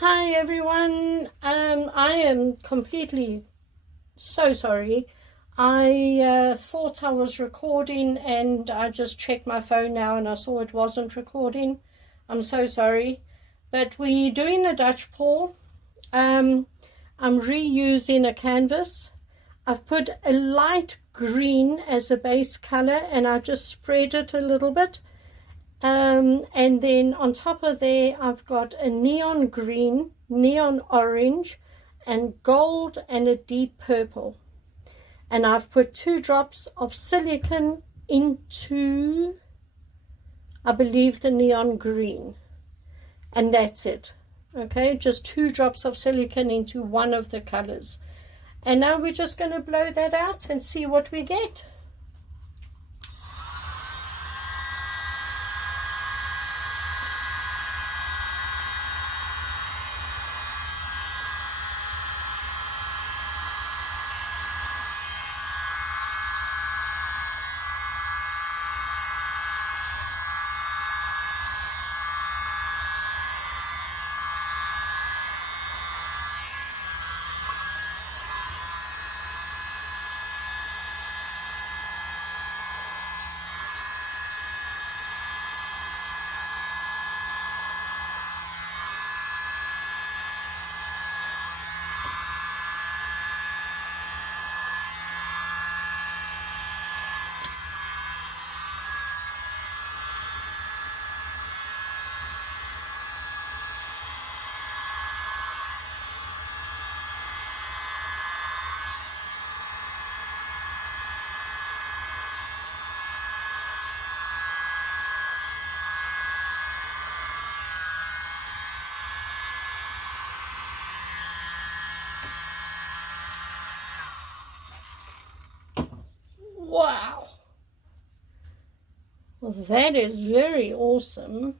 Hi everyone. I am completely so sorry. I thought I was recording and I just checked my phone now and I saw it wasn't recording. I'm so sorry. But we're doing a Dutch pour. I'm reusing a canvas. I've put a light green as a base color and I just spread it a little bit. And then on top of there I've got a neon green, neon orange and gold and a deep purple, and I've put 2 drops of silicone into, I believe, the neon green, and that's it. Okay, just 2 drops of silicone into one of the colors, and now we're just going to blow that out and see what we get. Wow, well, that is very awesome.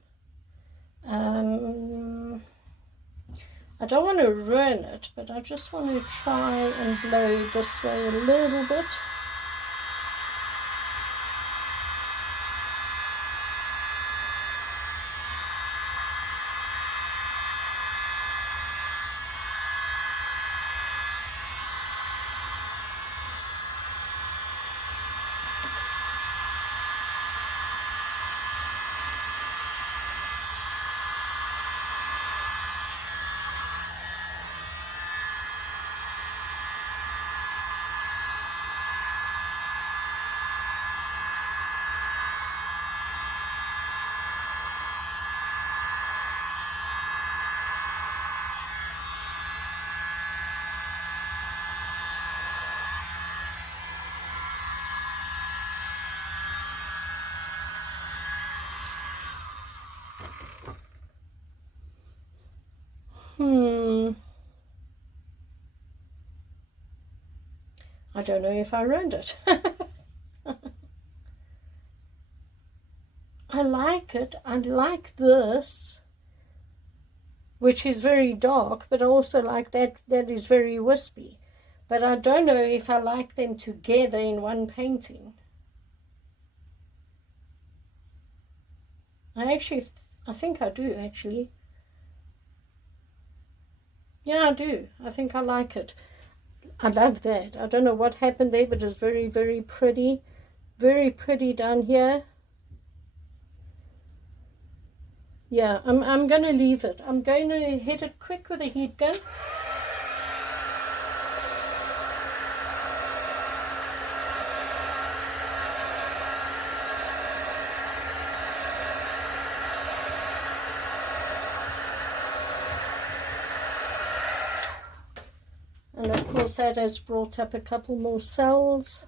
I don't want to ruin it, but I just want to try and blow this way a little bit. I don't know if I ruined it. I like it. I like this, which is very dark, but I also like that is very wispy. But I don't know if I like them together in one painting. I think I do, actually. Yeah, I do. I think I like it. I love that. I don't know what happened there, but it's very, very pretty. Very pretty down here. Yeah, I'm going to leave it. I'm going to hit it quick with a heat gun. And of course that has brought up a couple more cells.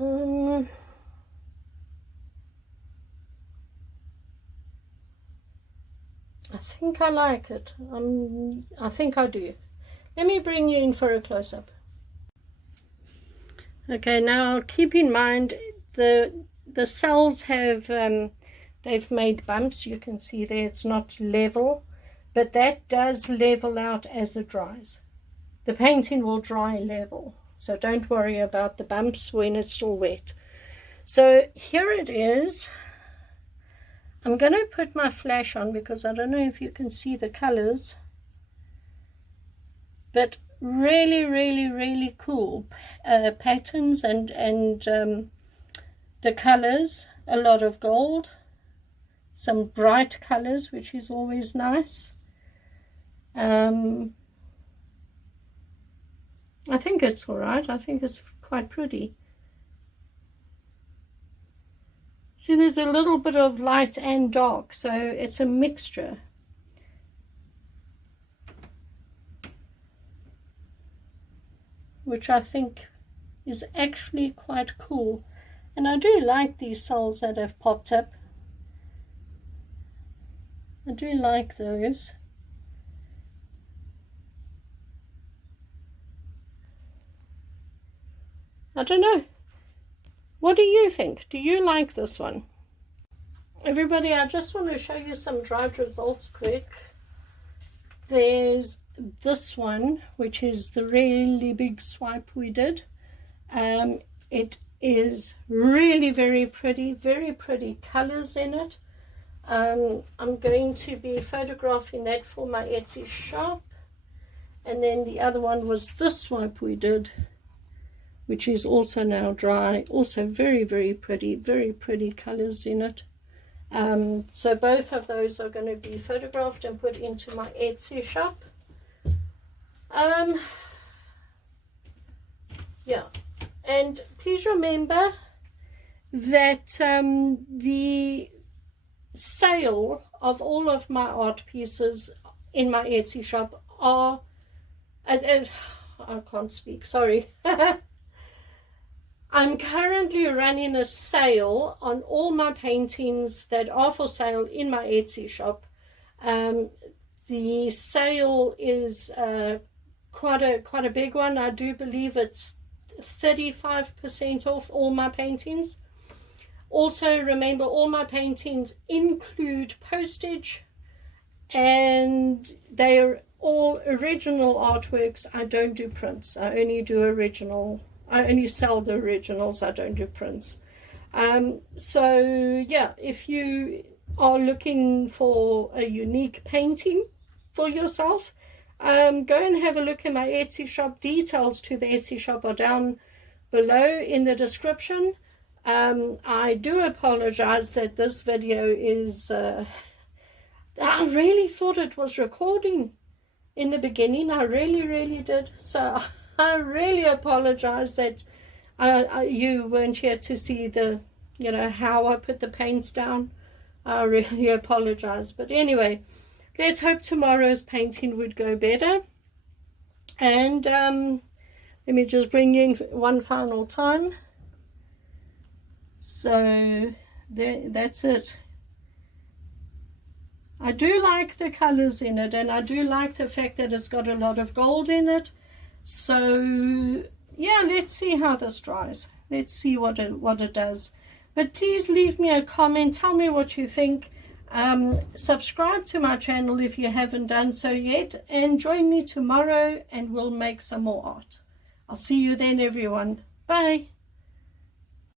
I think I like it. I think I do. Let me bring you in for a close-up. Okay, now keep in mind the cells have they've made bumps. You can see there it's not level, but that does level out as it dries. The painting will dry level, so don't worry about the bumps when it's still wet. So here it is. I'm going to put my flash on because I don't know if you can see the colors, but really, really, really cool patterns and the colors. A lot of gold, some bright colors, which is always nice. I think it's all right. I think it's quite pretty. See, there's a little bit of light and dark, so it's a mixture. Which I think is actually quite cool. And I do like these soles that have popped up. I do like those. I don't know. What do you think? Do you like this one? Everybody, I just want to show you some dried results quick. There's this one, which is the really big swipe we did. It is really very pretty colors in it. I'm going to be photographing that for my Etsy shop. And then the other one was this swipe we did, which is also now dry. Also very pretty colors in it. So both of those are going to be photographed and put into my Etsy shop. Yeah, and please remember that the sale of all of my art pieces in my Etsy shop are I can't speak, sorry. I'm currently running a sale on all my paintings that are for sale in my Etsy shop. The sale is quite a big one. I do believe it's 35% off all my paintings. Also, remember, all my paintings include postage, and they are all original artworks. I don't do prints. I only do original. I only sell the originals. I don't do prints. So yeah, if you are looking for a unique painting for yourself, go and have a look at my Etsy shop. Details to the Etsy shop are down below in the description. I do apologize that this video is I really thought it was recording in the beginning. I really did. So I really apologize that you weren't here to see the, how I put the paints down. I really apologize. But anyway, let's hope tomorrow's painting would go better. And let me just bring you in one final time. So that's it. I do like the colors in it, and I do like the fact that it's got a lot of gold in it. So yeah, let's see how this dries. Let's see what it does. But please leave me a comment. Tell me what you think. Subscribe to my channel if you haven't done so yet, and join me tomorrow and we'll make some more art. I'll see you then, everyone. Bye.